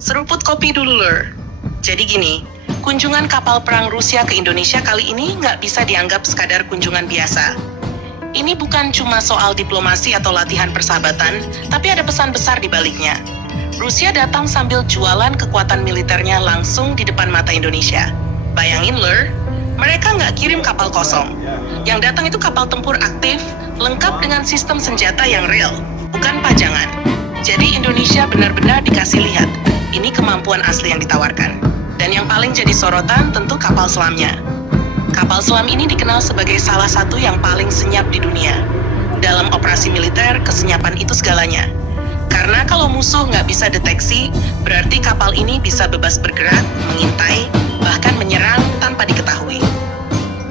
Seruput kopi dulu, Lur. Jadi gini, kunjungan kapal perang Rusia ke Indonesia kali ini nggak bisa dianggap sekadar kunjungan biasa. Ini bukan cuma soal diplomasi atau latihan persahabatan, tapi ada pesan besar di baliknya. Rusia datang sambil jualan kekuatan militernya langsung di depan mata Indonesia. Bayangin, Lur, mereka nggak kirim kapal kosong. Yang datang itu kapal tempur aktif, lengkap dengan sistem senjata yang real, bukan pajangan. Jadi Indonesia benar-benar dikasih lihat, ini kemampuan asli yang ditawarkan. Dan yang paling jadi sorotan tentu kapal selamnya. Kapal selam ini dikenal sebagai salah satu yang paling senyap di dunia. Dalam operasi militer, kesenyapan itu segalanya. Karena kalau musuh nggak bisa deteksi, berarti kapal ini bisa bebas bergerak, mengintai, bahkan menyerang tanpa diketahui.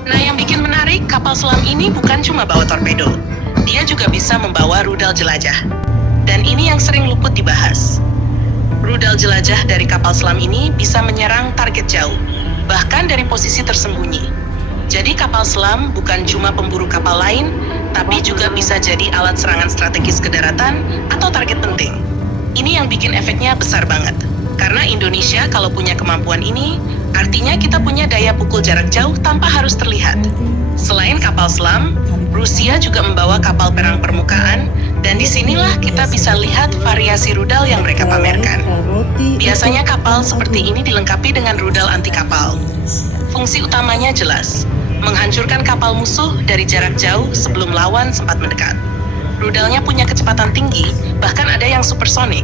Nah, yang bikin menarik, kapal selam ini bukan cuma bawa torpedo. Dia juga bisa membawa rudal jelajah. Dan ini yang sering luput dibahas. Rudal jelajah dari kapal selam ini bisa menyerang target jauh, bahkan dari posisi tersembunyi. Jadi kapal selam bukan cuma pemburu kapal lain, tapi juga bisa jadi alat serangan strategis ke daratan atau target penting. Ini yang bikin efeknya besar banget. Karena Indonesia kalau punya kemampuan ini, artinya kita punya daya pukul jarak jauh tanpa harus terlihat. Selain kapal selam, Rusia juga membawa kapal perang permukaan, dan disinilah kita bisa lihat variasi rudal yang mereka pamerkan. Biasanya kapal seperti ini dilengkapi dengan rudal anti kapal. Fungsi utamanya jelas, menghancurkan kapal musuh dari jarak jauh sebelum lawan sempat mendekat. Rudalnya punya kecepatan tinggi, bahkan ada yang supersonik,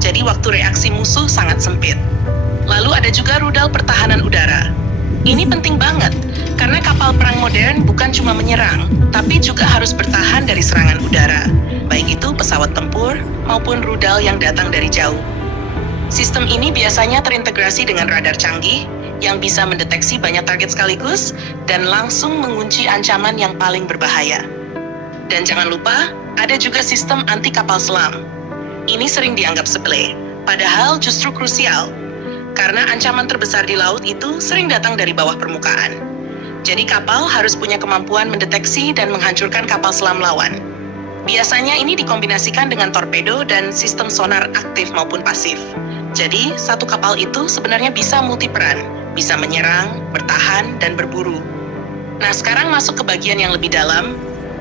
jadi waktu reaksi musuh sangat sempit. Lalu ada juga rudal pertahanan udara. Ini penting banget, karena kapal perang modern bukan cuma menyerang, tapi juga harus bertahan dari serangan udara, baik itu pesawat tempur maupun rudal yang datang dari jauh. Sistem ini biasanya terintegrasi dengan radar canggih, yang bisa mendeteksi banyak target sekaligus dan langsung mengunci ancaman yang paling berbahaya. Dan jangan lupa, ada juga sistem anti kapal selam. Ini sering dianggap sepele, padahal justru krusial, karena ancaman terbesar di laut itu sering datang dari bawah permukaan. Jadi kapal harus punya kemampuan mendeteksi dan menghancurkan kapal selam lawan. Biasanya ini dikombinasikan dengan torpedo dan sistem sonar aktif maupun pasif. Jadi, satu kapal itu sebenarnya bisa multiperan, bisa menyerang, bertahan, dan berburu. Nah, sekarang masuk ke bagian yang lebih dalam.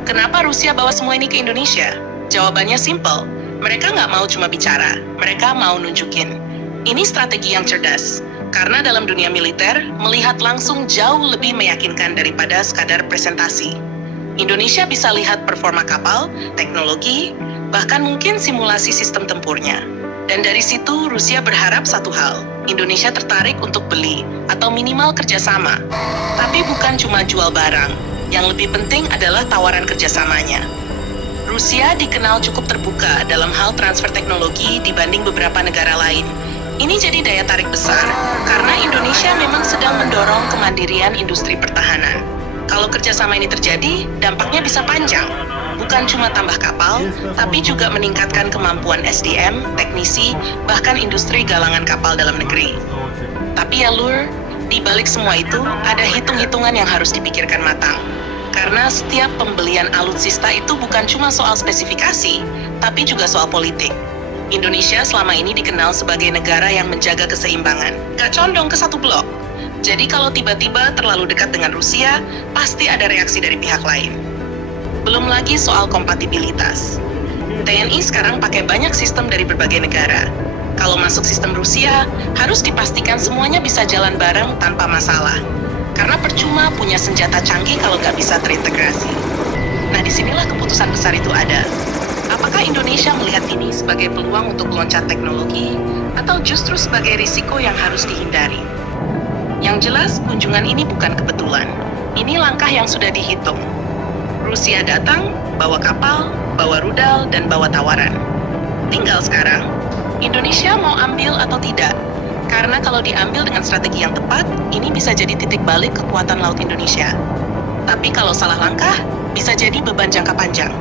Kenapa Rusia bawa semua ini ke Indonesia? Jawabannya simple. Mereka nggak mau cuma bicara, mereka mau nunjukin. Ini strategi yang cerdas, karena dalam dunia militer, melihat langsung jauh lebih meyakinkan daripada sekadar presentasi. Indonesia bisa lihat performa kapal, teknologi, bahkan mungkin simulasi sistem tempurnya. Dan dari situ, Rusia berharap satu hal, Indonesia tertarik untuk beli, atau minimal kerjasama. Tapi bukan cuma jual barang, yang lebih penting adalah tawaran kerjasamanya. Rusia dikenal cukup terbuka dalam hal transfer teknologi dibanding beberapa negara lain. Ini jadi daya tarik besar, karena Indonesia memang sedang mendorong kemandirian industri pertahanan. Kalau kerjasama ini terjadi, dampaknya bisa panjang. Bukan cuma tambah kapal, tapi juga meningkatkan kemampuan SDM, teknisi, bahkan industri galangan kapal dalam negeri. Tapi ya Lur, di balik semua itu, ada hitung-hitungan yang harus dipikirkan matang. Karena setiap pembelian alutsista itu bukan cuma soal spesifikasi, tapi juga soal politik. Indonesia selama ini dikenal sebagai negara yang menjaga keseimbangan, gak condong ke satu blok. Jadi kalau tiba-tiba terlalu dekat dengan Rusia, pasti ada reaksi dari pihak lain. Belum lagi soal kompatibilitas. TNI sekarang pakai banyak sistem dari berbagai negara. Kalau masuk sistem Rusia, harus dipastikan semuanya bisa jalan bareng tanpa masalah. Karena percuma punya senjata canggih kalau nggak bisa terintegrasi. Nah, disinilah keputusan besar itu ada. Apakah Indonesia melihat ini sebagai peluang untuk loncat teknologi, atau justru sebagai risiko yang harus dihindari? Yang jelas, kunjungan ini bukan kebetulan. Ini langkah yang sudah dihitung. Rusia datang, bawa kapal, bawa rudal, dan bawa tawaran. Tinggal sekarang, Indonesia mau ambil atau tidak? Karena kalau diambil dengan strategi yang tepat, ini bisa jadi titik balik kekuatan laut Indonesia. Tapi kalau salah langkah, bisa jadi beban jangka panjang.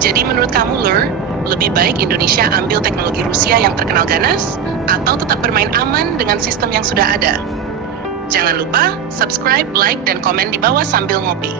Jadi menurut kamu, Lur, lebih baik Indonesia ambil teknologi Rusia yang terkenal ganas, atau tetap bermain aman dengan sistem yang sudah ada? Jangan lupa subscribe, like, dan komen di bawah sambil ngopi.